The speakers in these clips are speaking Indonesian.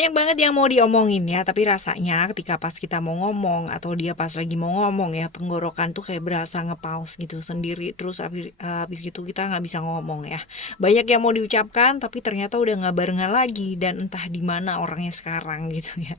Banyak banget yang mau diomongin ya, tapi rasanya ketika pas kita mau ngomong atau dia pas lagi mau ngomong ya, tenggorokan tuh kayak berasa ngepaus gitu sendiri. Terus habis gitu kita nggak bisa ngomong ya. Banyak yang mau diucapkan, tapi ternyata udah nggak barengan lagi dan entah di mana orangnya sekarang gitu ya.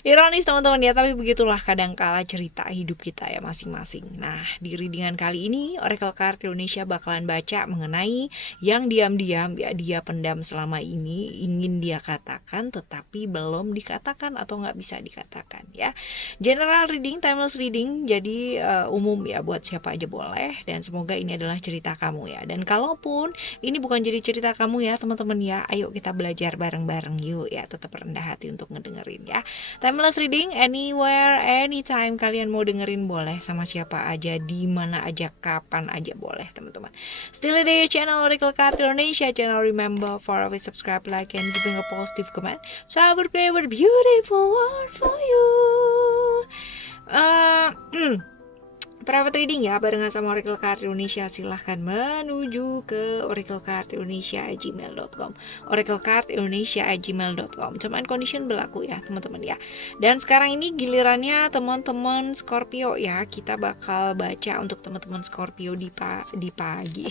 Ironis teman-teman ya, tapi begitulah kadangkala cerita hidup kita ya masing-masing. Nah, di readingan kali ini Oracle Card Indonesia bakalan baca mengenai yang diam-diam ya dia pendam selama ini, ingin dia katakan tetapi belum dikatakan atau nggak bisa dikatakan ya. General reading, timeless reading, jadi umum ya buat siapa aja boleh, dan semoga ini adalah cerita kamu ya. Dan kalaupun ini bukan jadi cerita kamu ya teman-teman ya, ayo kita belajar bareng-bareng yuk ya, tetap rendah hati untuk ngedengerin ya. Timeless reading anywhere, anytime kalian mau dengerin boleh, sama siapa aja, di mana aja, kapan aja boleh teman-teman. Still ada channel Oracle Card Indonesia channel. Remember for always subscribe, like, and giving a positive comment. So I will play a beautiful word for you. Private reading ya barengan sama Oracle Card Indonesia, silahkan menuju ke oraclecardindonesia@gmail.com, oraclecardindonesia@gmail.com. Term and condition berlaku ya teman-teman ya. Dan sekarang ini gilirannya teman-teman Scorpio ya, kita bakal baca untuk teman-teman Scorpio di pagi.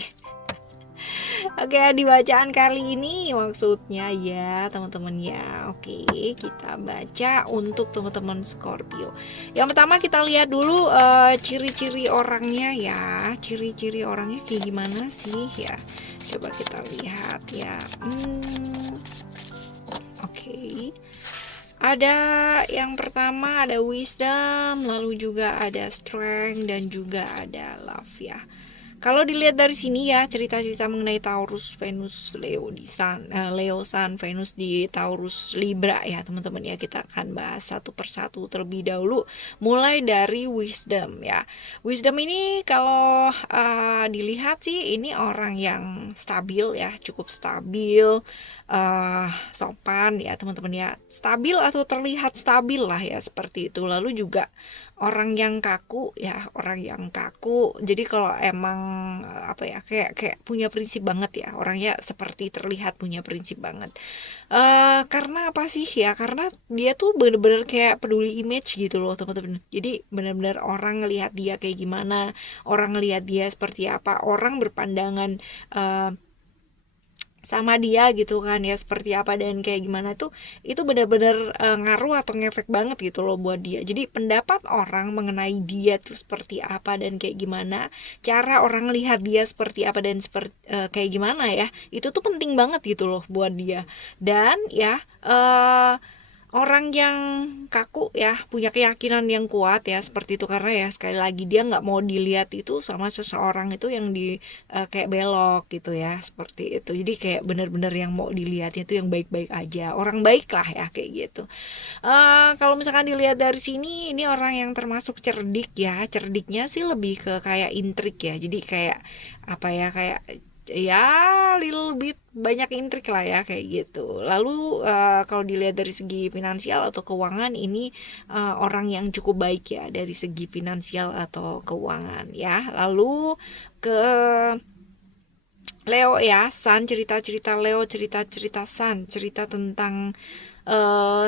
Oke, di bacaan kali ini maksudnya ya teman-teman ya. Oke, kita baca untuk teman-teman Scorpio. Yang pertama kita lihat dulu ciri-ciri orangnya ya. Ciri-ciri orangnya kayak gimana sih ya? Coba kita lihat ya. Oke. Ada yang pertama ada wisdom, lalu juga ada strength, dan juga ada love ya. Kalau dilihat dari sini ya, cerita-cerita mengenai Taurus, Venus, Leo di Sun, Leo Sun, Venus di Taurus, Libra ya teman-teman ya. Kita akan bahas satu persatu terlebih dahulu, mulai dari wisdom ya. Wisdom ini kalau dilihat sih ini orang yang stabil ya, cukup stabil, sopan ya teman-teman ya, stabil atau terlihat stabil lah ya, seperti itu. Lalu juga orang yang kaku ya, orang yang kaku. Jadi kalau emang apa ya, kayak punya prinsip banget ya, orangnya seperti terlihat punya prinsip banget. Karena apa sih ya, karena dia tuh bener-bener kayak peduli image gitu loh teman-teman. Jadi bener-bener orang ngelihat dia kayak gimana, orang ngelihat dia seperti apa, orang berpandangan sama dia gitu kan ya, seperti apa dan kayak gimana tuh, itu benar-benar ngaruh atau ngefek banget gitu loh buat dia. Jadi pendapat orang mengenai dia tuh seperti apa dan kayak gimana, cara orang lihat dia seperti apa dan seperti kayak gimana ya, itu tuh penting banget gitu loh buat dia. Dan ya orang yang kaku ya punya keyakinan yang kuat ya, seperti itu. Karena ya sekali lagi dia nggak mau dilihat itu sama seseorang itu yang di kayak belok gitu ya, seperti itu. Jadi kayak bener-bener yang mau dilihatnya itu yang baik-baik aja, orang baik lah ya kayak gitu. Kalau misalkan dilihat dari sini, ini orang yang termasuk cerdik ya. Cerdiknya sih lebih ke kayak intrik ya, jadi kayak apa ya, kayak ya little bit banyak intrik lah ya kayak gitu. Lalu kalau dilihat dari segi finansial atau keuangan, ini orang yang cukup baik ya dari segi finansial atau keuangan ya. Lalu ke Leo ya, Sun, cerita-cerita Leo, cerita-cerita Sun, cerita tentang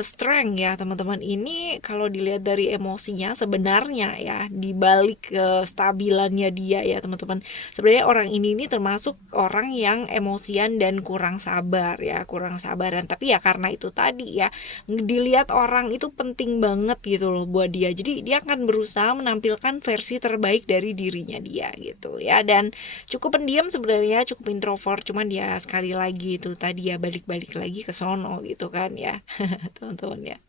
strength ya teman-teman. Ini kalau dilihat dari emosinya sebenarnya ya, dibalik kestabilannya dia ya teman-teman, sebenarnya orang ini termasuk orang yang emosian dan kurang sabar ya, kurang sabaran. Tapi ya karena itu tadi ya, dilihat orang itu penting banget gitu loh buat dia, jadi dia akan berusaha menampilkan versi terbaik dari dirinya dia gitu ya. Dan cukup pendiam sebenarnya, cukup introvert, cuman ya sekali lagi itu tadi ya, balik-balik lagi ke sono gitu kan ya teman-teman ya.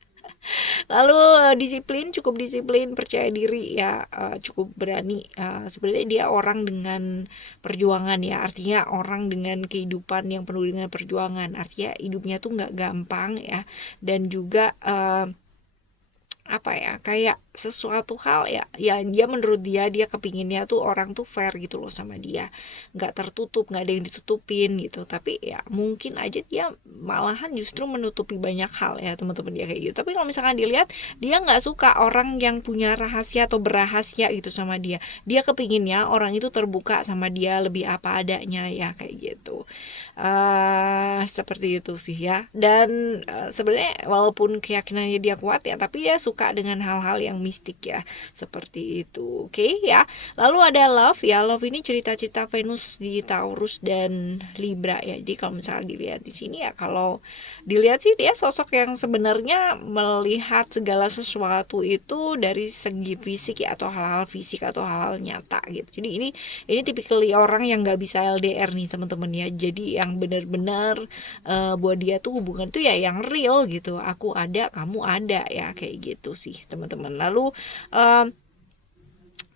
Lalu disiplin, cukup disiplin, percaya diri ya, cukup berani. Sebenarnya dia orang dengan perjuangan ya, artinya orang dengan kehidupan yang penuh dengan perjuangan, artinya hidupnya tuh nggak gampang ya. Dan juga apa ya, kayak sesuatu hal ya, ya dia menurut dia kepinginnya tuh orang tuh fair gitu loh sama dia, nggak tertutup, nggak ada yang ditutupin gitu. Tapi ya mungkin aja dia malahan justru menutupi banyak hal ya teman-teman dia kayak gitu. Tapi kalau misalkan dilihat, dia nggak suka orang yang punya rahasia atau berrahasia gitu sama dia. Dia kepinginnya orang itu terbuka sama dia lebih apa adanya ya kayak gitu. Seperti itu sih ya. Dan sebenarnya walaupun keyakinannya dia kuat ya, tapi dia suka dengan hal-hal yang mistik ya, seperti itu. Oke ya. Lalu ada love ya. Love ini cerita-cerita Venus di Taurus dan Libra ya. Jadi kalau misalnya dilihat di sini ya, kalau dilihat sih dia sosok yang sebenarnya melihat segala sesuatu itu dari segi fisik ya, atau hal-hal fisik atau hal-hal nyata gitu. Jadi ini typically orang yang nggak bisa LDR nih teman-teman ya. Jadi yang benar-benar buat dia tuh hubungan tuh ya yang real gitu. Aku ada, kamu ada ya, kayak gitu sih teman-teman. Lalu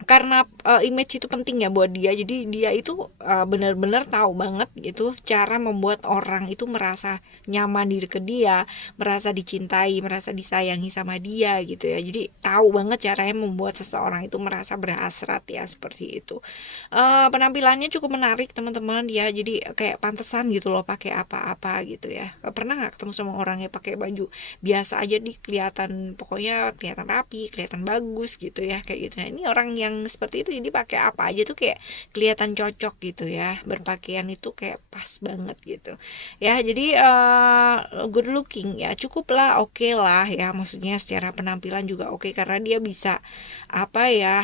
karena image itu penting ya buat dia, jadi dia itu benar-benar tahu banget gitu cara membuat orang itu merasa nyaman di deket dia, merasa dicintai, merasa disayangi sama dia gitu ya. Jadi tahu banget caranya membuat seseorang itu merasa berhasrat ya, seperti itu. Penampilannya cukup menarik teman-teman ya, jadi kayak pantesan gitu loh pakai apa-apa gitu ya. Pernah nggak ketemu sama orang yang pakai baju biasa aja di kelihatan, pokoknya kelihatan rapi, kelihatan bagus gitu ya kayak gitu. Nah, ini orang yang seperti itu, jadi pakai apa aja tuh kayak kelihatan cocok gitu ya, berpakaian itu kayak pas banget gitu ya. Jadi good looking ya, cukup lah, oke lah ya, maksudnya secara penampilan juga oke, karena dia bisa apa ya,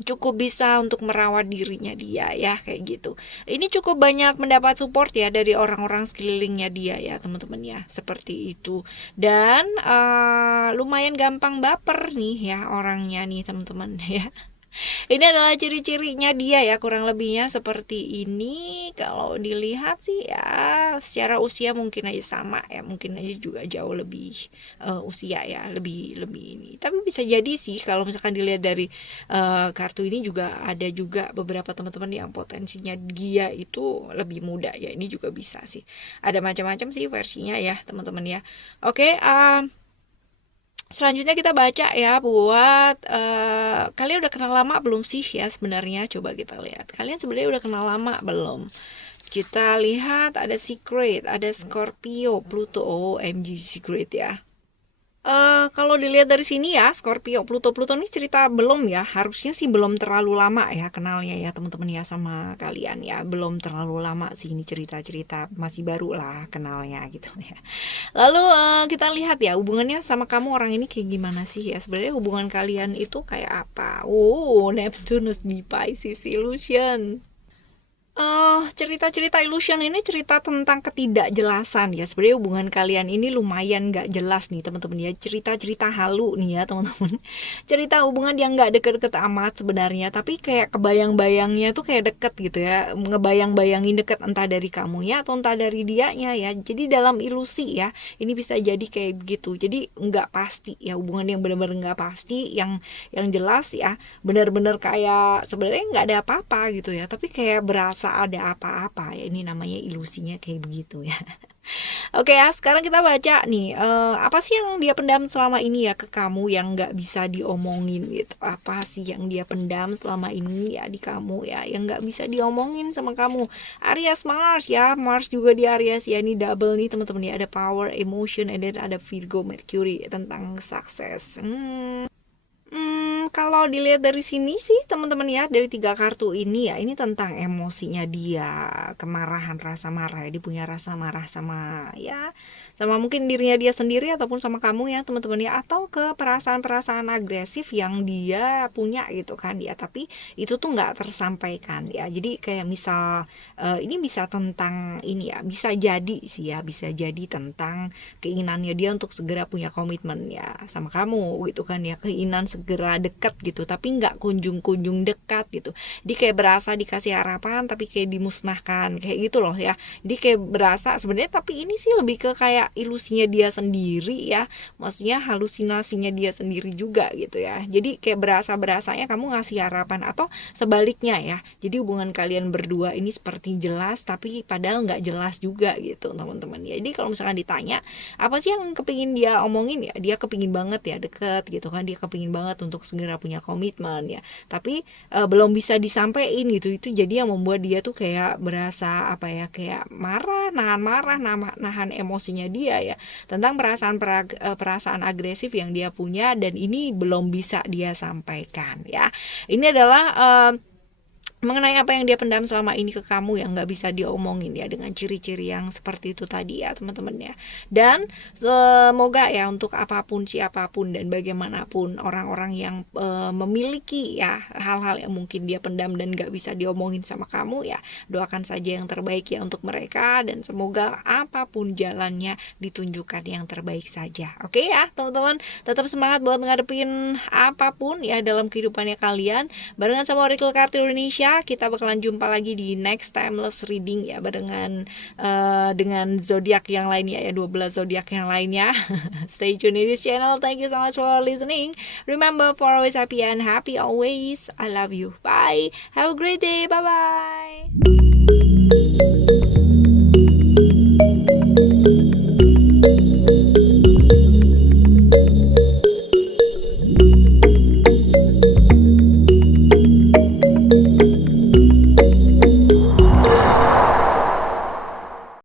cukup bisa untuk merawat dirinya dia ya kayak gitu. Ini cukup banyak mendapat support ya dari orang-orang sekelilingnya dia ya teman-teman ya, seperti itu. Dan lumayan gampang baper nih ya orangnya nih teman-teman ya. Ini adalah ciri-cirinya dia ya, kurang lebihnya seperti ini. Kalau dilihat sih ya secara usia mungkin aja sama ya, mungkin aja juga jauh lebih usia ya, lebih ini. Tapi bisa jadi sih kalau misalkan dilihat dari kartu ini juga ada juga beberapa teman-teman yang potensinya dia itu lebih muda ya. Ini juga bisa sih. Ada macam-macam sih versinya ya teman-teman ya. Oke, selanjutnya kita baca ya buat kalian udah kenal lama belum sih ya sebenarnya, coba kita lihat. Kalian sebenarnya udah kenal lama belum? Kita lihat ada Secret, ada Scorpio, Pluto, OMG Secret ya. Kalau dilihat dari sini ya, Scorpio, Pluto ini cerita belum ya, harusnya sih belum terlalu lama ya kenalnya ya teman-teman ya sama kalian ya, belum terlalu lama sih, ini cerita-cerita masih baru lah kenalnya gitu ya. Lalu kita lihat ya hubungannya sama kamu orang ini kayak gimana sih ya, sebenarnya hubungan kalian itu kayak apa? Neptunus di Pisces Illusion. Cerita-cerita Illusion ini cerita tentang ketidakjelasan ya. Sebenarnya hubungan kalian ini lumayan gak jelas nih teman-teman ya. Cerita-cerita halu nih ya teman-teman. Cerita hubungan yang gak deket-deket amat sebenarnya, tapi kayak kebayang-bayangnya tuh kayak deket gitu ya. Ngebayang-bayangin deket, entah dari kamunya atau entah dari dianya ya. Jadi dalam ilusi ya, ini bisa jadi kayak begitu. Jadi nggak pasti ya, hubungan yang benar-benar nggak pasti, yang jelas ya benar-benar kayak sebenarnya nggak ada apa-apa gitu ya, tapi kayak berasa ada apa-apa ya. Ini namanya ilusinya kayak begitu ya. Oke ya, sekarang kita baca nih, apa sih yang dia pendam selama ini ya ke kamu yang nggak bisa diomongin gitu. Apa sih yang dia pendam selama ini ya di kamu ya, yang nggak bisa diomongin sama kamu. Aries Mars ya, Mars juga di Aries ya, ini double nih teman-teman ya, ada power, emotion, and then ada Virgo Mercury tentang sukses. Kalau dilihat dari sini sih teman-teman ya, dari 3 kartu ini ya, ini tentang emosinya dia, kemarahan, rasa marah ya. Dia punya rasa marah sama ya, sama mungkin dirinya dia sendiri ataupun sama kamu ya teman-teman ya, atau ke perasaan-perasaan agresif yang dia punya gitu kan ya, tapi itu tuh nggak tersampaikan ya. Jadi kayak misal ini bisa tentang ini ya, bisa jadi sih ya, bisa jadi tentang keinginannya dia untuk segera punya komitmen ya sama kamu gitu kan ya, keinginan segera deket deket gitu, tapi nggak kunjung-kunjung dekat gitu. Dia kayak berasa dikasih harapan tapi kayak dimusnahkan kayak gitu loh ya. Dia kayak berasa sebenarnya, tapi ini sih lebih ke kayak ilusinya dia sendiri ya, maksudnya halusinasinya dia sendiri juga gitu ya. Jadi kayak berasanya kamu ngasih harapan, atau sebaliknya ya, jadi hubungan kalian berdua ini seperti jelas tapi padahal nggak jelas juga gitu teman-teman ya. Jadi kalau misalkan ditanya apa sih yang kepingin dia omongin ya, dia kepingin banget ya deket gitu kan, dia kepingin banget untuk segera punya komitmen ya, tapi belum bisa disampaikan gitu. Itu jadi yang membuat dia tuh kayak berasa apa ya, kayak marah, nahan emosinya dia ya, tentang perasaan agresif yang dia punya, dan ini belum bisa dia sampaikan ya. Ini adalah mengenai apa yang dia pendam selama ini ke kamu yang nggak bisa diomongin ya, dengan ciri-ciri yang seperti itu tadi ya teman-teman ya. Dan semoga ya untuk apapun siapapun dan bagaimanapun orang-orang yang memiliki ya hal-hal yang mungkin dia pendam dan nggak bisa diomongin sama kamu ya, doakan saja yang terbaik ya untuk mereka, dan semoga apapun jalannya ditunjukkan yang terbaik saja. Oke ya teman-teman, tetap semangat buat ngadepin apapun ya dalam kehidupannya kalian. Barengan sama Oracle Card Indonesia, kita bakalan jumpa lagi di next timeless reading ya, barengan dengan zodiak yang lainnya ya, 12 zodiak yang lainnya. Stay tune in this channel. Thank you so much for listening. Remember, for always happy and happy always. I love you. Bye. Have a great day. Bye bye.